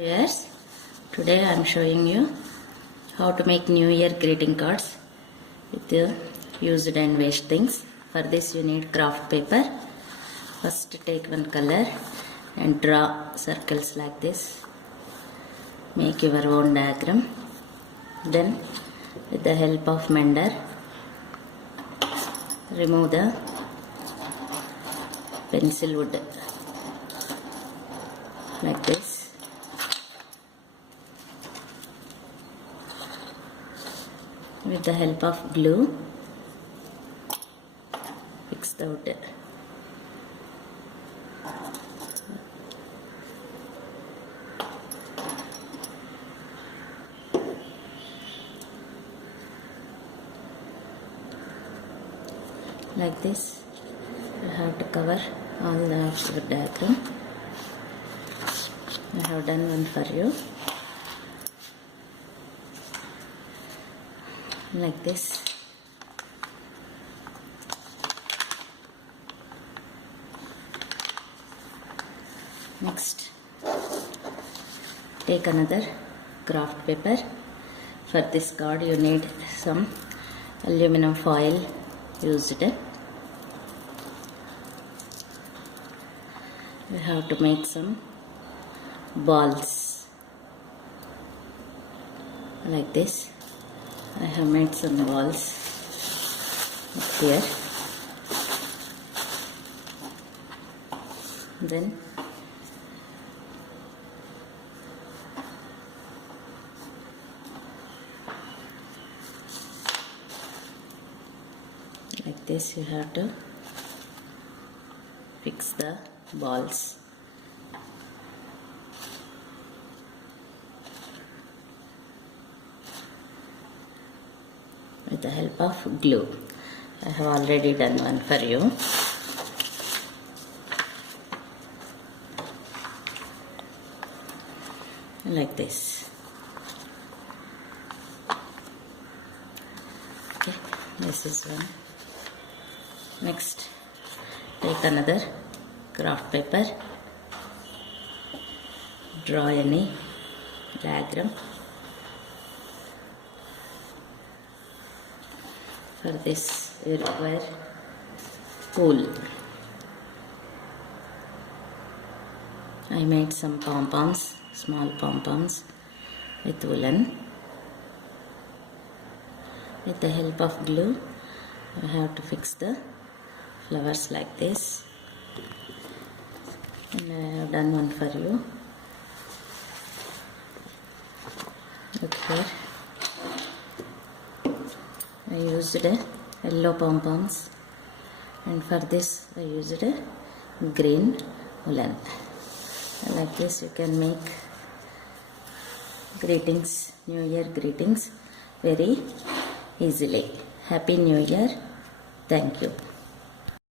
Yes, today I am showing you how to make New Year greeting cards with the used and waste things. For this you need craft paper. First take one color and draw circles like this. Make your own diagram. Then with the help of mender remove the pencil wood like this. With the help of glue, fix the wood. Like this, you have to cover all the diagram. I have done one for you. Like this. Next, take another craft paper. For this card you need some aluminum foil used. We have to make some balls like this. I have made some balls here. Then like this you have to fix the balls. With the help of glue. I have already done one for you. Like this. Okay, this is one. Next, take another craft paper. Draw any diagram. For this we require wool. I made some pom-poms, small pom-poms with woolen. With the help of glue, I have to fix the flowers like this. And I have done one for you. Look here. I used a yellow pom-poms, and for this I used a green woolen. Like this you can make greetings, New Year greetings very easily. Happy New Year. Thank you.